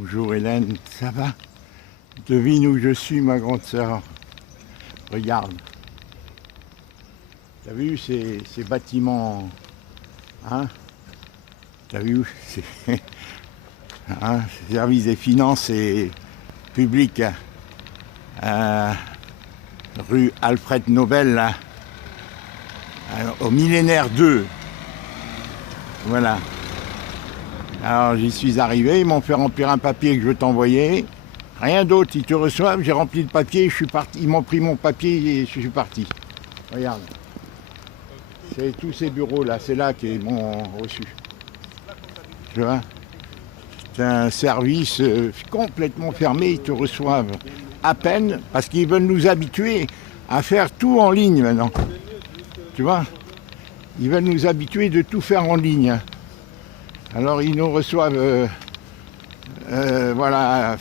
Bonjour Hélène, ça va? Devine où je suis, ma grande sœur. Regarde. T'as vu ces bâtiments, hein? T'as vu? C'est hein, service des finances et publics, rue Alfred Nobel, là, au millénaire 2. Voilà. Alors j'y suis arrivé, ils m'ont fait remplir un papier que je veux t'envoyer. Rien d'autre, ils te reçoivent, j'ai rempli le papier, je suis parti. Ils m'ont pris mon papier et je suis parti. Regarde. C'est tous ces bureaux là, c'est là qu'ils m'ont reçu. Tu vois? C'est un service complètement fermé, ils te reçoivent à peine parce qu'ils veulent nous habituer à faire tout en ligne maintenant. Tu vois? Ils veulent nous habituer de tout faire en ligne. Alors ils nous reçoivent, voilà,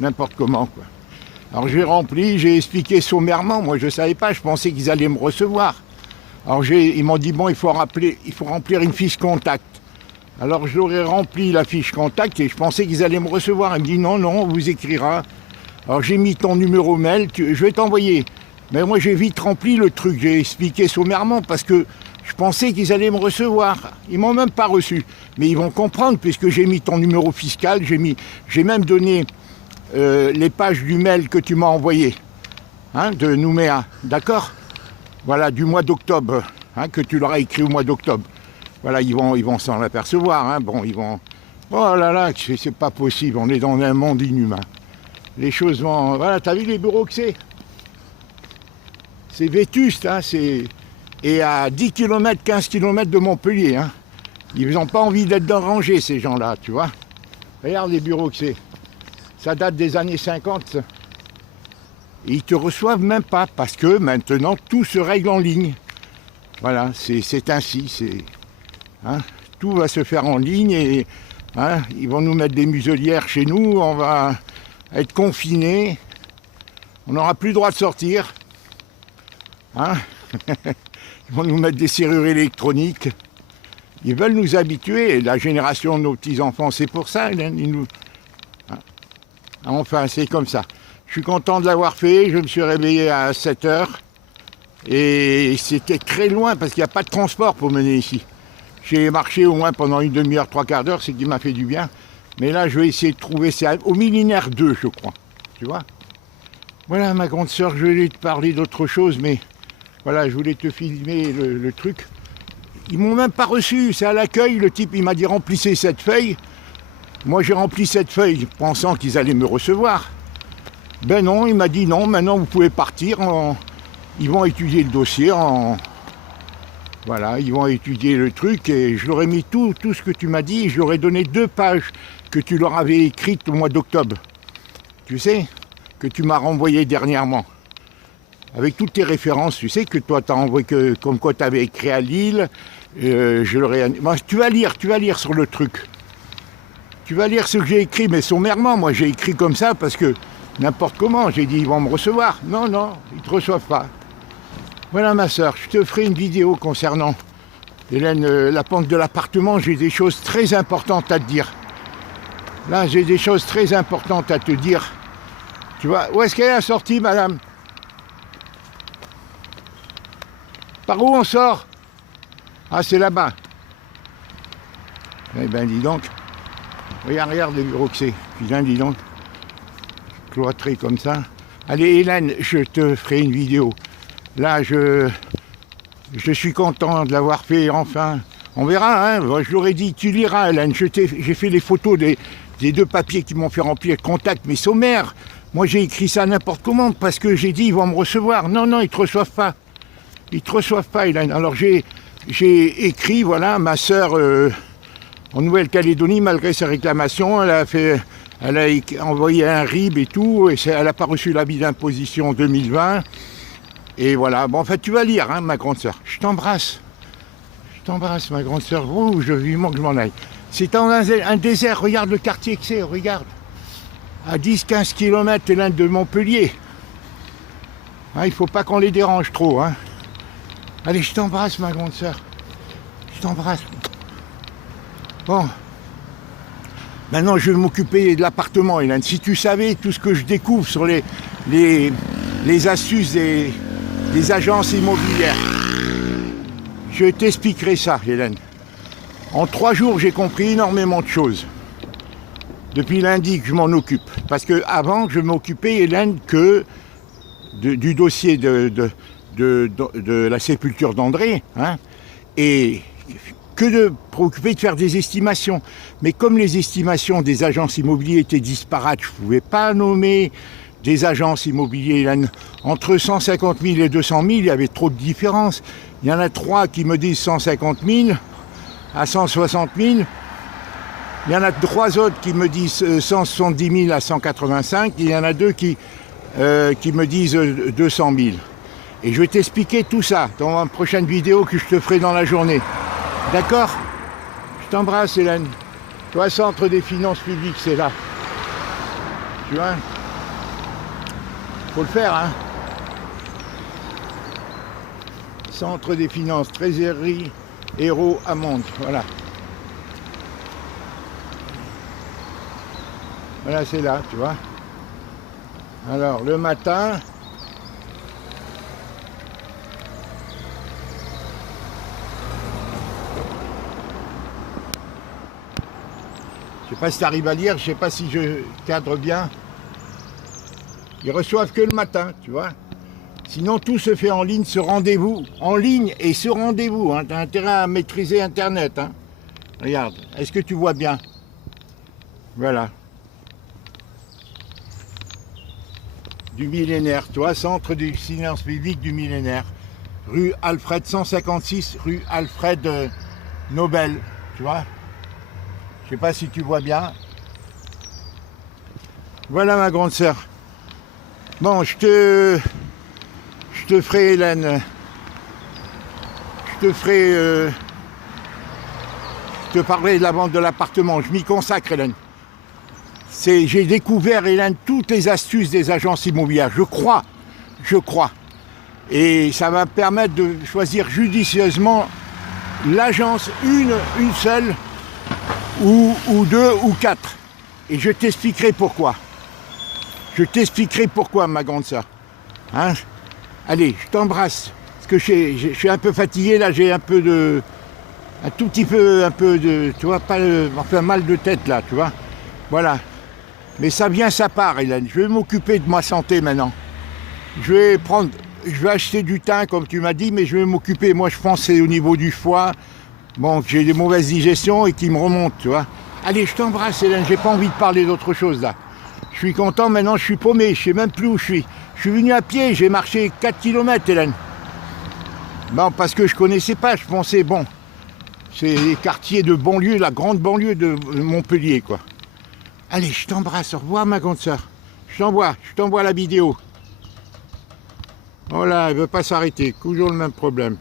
n'importe comment, quoi. Alors j'ai rempli, j'ai expliqué sommairement, moi je ne savais pas, je pensais qu'ils allaient me recevoir. Alors ils m'ont dit, bon, il faut remplir une fiche contact. Alors je leur ai rempli la fiche contact et je pensais qu'ils allaient me recevoir. Ils me disent, non, on vous écrira. Alors j'ai mis ton numéro mail, je vais t'envoyer. Mais moi j'ai vite rempli le truc, j'ai expliqué sommairement parce que je pensais qu'ils allaient me recevoir. Ils m'ont même pas reçu. Mais ils vont comprendre puisque j'ai mis ton numéro fiscal, j'ai même donné les pages du mail que tu m'as envoyé, hein, de Nouméa, d'accord? Voilà, du mois d'octobre, hein, que tu leur as écrit au mois d'octobre. Voilà, ils vont s'en apercevoir, hein, bon, ils vont... Oh là là, c'est pas possible, on est dans un monde inhumain. Les choses vont... Voilà, t'as vu les bureaux que c'est? C'est vétuste, hein, c'est... Et à 10 km, 15 km de Montpellier, hein. Ils n'ont pas envie d'être dérangés, ces gens-là, tu vois. Regarde les bureaux que c'est. Ça date des années 50. Et ils ne te reçoivent même pas, parce que maintenant, tout se règle en ligne. Voilà, c'est ainsi. Hein, tout va se faire en ligne et hein, ils vont nous mettre des muselières chez nous, on va être confinés, on n'aura plus le droit de sortir. Hein. Ils vont nous mettre des serrures électroniques. Ils veulent nous habituer, la génération de nos petits-enfants, c'est pour ça. Enfin, c'est comme ça. Je suis content de l'avoir fait, je me suis réveillé à 7h. Et c'était très loin, parce qu'il n'y a pas de transport pour mener ici. J'ai marché au moins pendant une demi-heure, trois quarts d'heure, c'est qui m'a fait du bien. Mais là, je vais essayer de trouver, c'est au millénaire 2, je crois. Tu vois? Voilà, ma grande sœur, je voulais te parler d'autre chose, mais... Voilà, je voulais te filmer le truc. Ils m'ont même pas reçu, c'est à l'accueil, le type il m'a dit remplissez cette feuille. Moi j'ai rempli cette feuille pensant qu'ils allaient me recevoir. Ben non, il m'a dit non, maintenant vous pouvez partir. Ils vont étudier le dossier, voilà, ils vont étudier le truc et je leur ai mis tout ce que tu m'as dit, je leur ai donné 2 pages que tu leur avais écrites au mois d'octobre. Tu sais, que tu m'as renvoyé dernièrement. Avec toutes tes références, tu sais que toi tu as envoyé comme quoi tu avais écrit à Lille, je leur ai... Moi, tu vas lire sur le truc. Tu vas lire ce que j'ai écrit, mais sommairement, moi j'ai écrit comme ça parce que n'importe comment, j'ai dit ils vont me recevoir. Non, ils ne te reçoivent pas. Voilà ma soeur, je te ferai une vidéo concernant, Hélène, la pente de l'appartement, j'ai des choses très importantes à te dire. Là, j'ai des choses très importantes à te dire. Tu vois, où est-ce qu'elle est la sortie, madame? Par où on sort? Ah, c'est là-bas. Eh ben, dis donc. Regarde les bureaux que c'est. Putain, dis donc. Cloîtré comme ça. Allez, Hélène, je te ferai une vidéo. Là, je suis content de l'avoir fait, enfin. On verra, hein. Je l'aurais dit, tu liras, Hélène. J'ai fait les photos des 2 papiers qui m'ont fait remplir contact, mais sommaire. Moi, j'ai écrit ça n'importe comment, parce que j'ai dit, ils vont me recevoir. Non, ils ne te reçoivent pas. Ils ne te reçoivent pas, Hélène. Alors j'ai écrit, voilà, ma sœur en Nouvelle-Calédonie, malgré ses réclamations, elle a envoyé un RIB et tout, et elle n'a pas reçu l'avis d'imposition 2020. Et voilà, bon, en fait, tu vas lire, hein, ma grande sœur. Je t'embrasse. Je t'embrasse, ma grande sœur. Oh, vivement que je m'en aille. C'est dans un désert, regarde le quartier que c'est, regarde. À 10-15 km, Hélène, de Montpellier. Hein, il ne faut pas qu'on les dérange trop, hein. Allez, je t'embrasse, ma grande sœur. Je t'embrasse. Bon. Maintenant, je vais m'occuper de l'appartement, Hélène. Si tu savais tout ce que je découvre sur les astuces des agences immobilières, je t'expliquerai ça, Hélène. En 3 jours, j'ai compris énormément de choses. Depuis lundi que je m'en occupe. Parce qu'avant, je m'occupais, Hélène, que du dossier de la sépulture d'André, hein, et que de préoccuper de faire des estimations. Mais comme les estimations des agences immobilières étaient disparates, je ne pouvais pas nommer des agences immobilières. Entre 150 000 et 200 000, il y avait trop de différences. Il y en a 3 qui me disent 150 000 à 160 000. Il y en a 3 autres qui me disent 170 000 à 185. Et il y en a 2 qui me disent 200 000. Et je vais t'expliquer tout ça dans une prochaine vidéo que je te ferai dans la journée. D'accord? Je t'embrasse, Hélène. Toi, Centre des finances publiques, c'est là. Tu vois? Faut le faire, hein? Centre des finances, trésorerie, héros, amende. Voilà. Voilà, c'est là, tu vois. Alors, le matin... Je sais pas si tu arrives à lire, je sais pas si je cadre bien. Ils reçoivent que le matin, tu vois. Sinon, tout se fait en ligne, ce rendez-vous. En ligne et ce rendez-vous. Hein. Tu as intérêt à maîtriser Internet. Hein. Regarde, est-ce que tu vois bien? Voilà. Du millénaire, toi, Centre des finances publiques du millénaire. Rue Alfred 156, rue Alfred Nobel, tu vois. Je sais pas si tu vois bien. Voilà ma grande sœur. Bon, je te ferai, Hélène. Je te parlerai de la vente de l'appartement. Je m'y consacre, Hélène. J'ai découvert, Hélène, toutes les astuces des agences immobilières. Je crois. Et ça va me permettre de choisir judicieusement l'agence, une seule, ou 2 ou 4. Et je t'expliquerai pourquoi. Ma grande sœur. Hein? Allez, je t'embrasse. Parce que je suis un peu fatigué, là, j'ai un tout petit peu, tu vois, enfin mal de tête, là, tu vois. Voilà. Mais ça vient, ça part, Hélène. Je vais m'occuper de ma santé maintenant. Je vais acheter du thym, comme tu m'as dit, mais je vais m'occuper. Moi, je pense que c'est au niveau du foie. Bon, j'ai des mauvaises digestions et qui me remontent, tu vois. Allez, je t'embrasse, Hélène. J'ai pas envie de parler d'autre chose, là. Je suis content, maintenant, je suis paumé. Je sais même plus où je suis. Je suis venu à pied, j'ai marché 4 km, Hélène. Bon, parce que je connaissais pas. Je pensais, bon, c'est les quartiers de banlieue, la grande banlieue de Montpellier, quoi. Allez, je t'embrasse. Au revoir, ma grande sœur. Je t'envoie la vidéo. Voilà, elle veut pas s'arrêter. Toujours le même problème.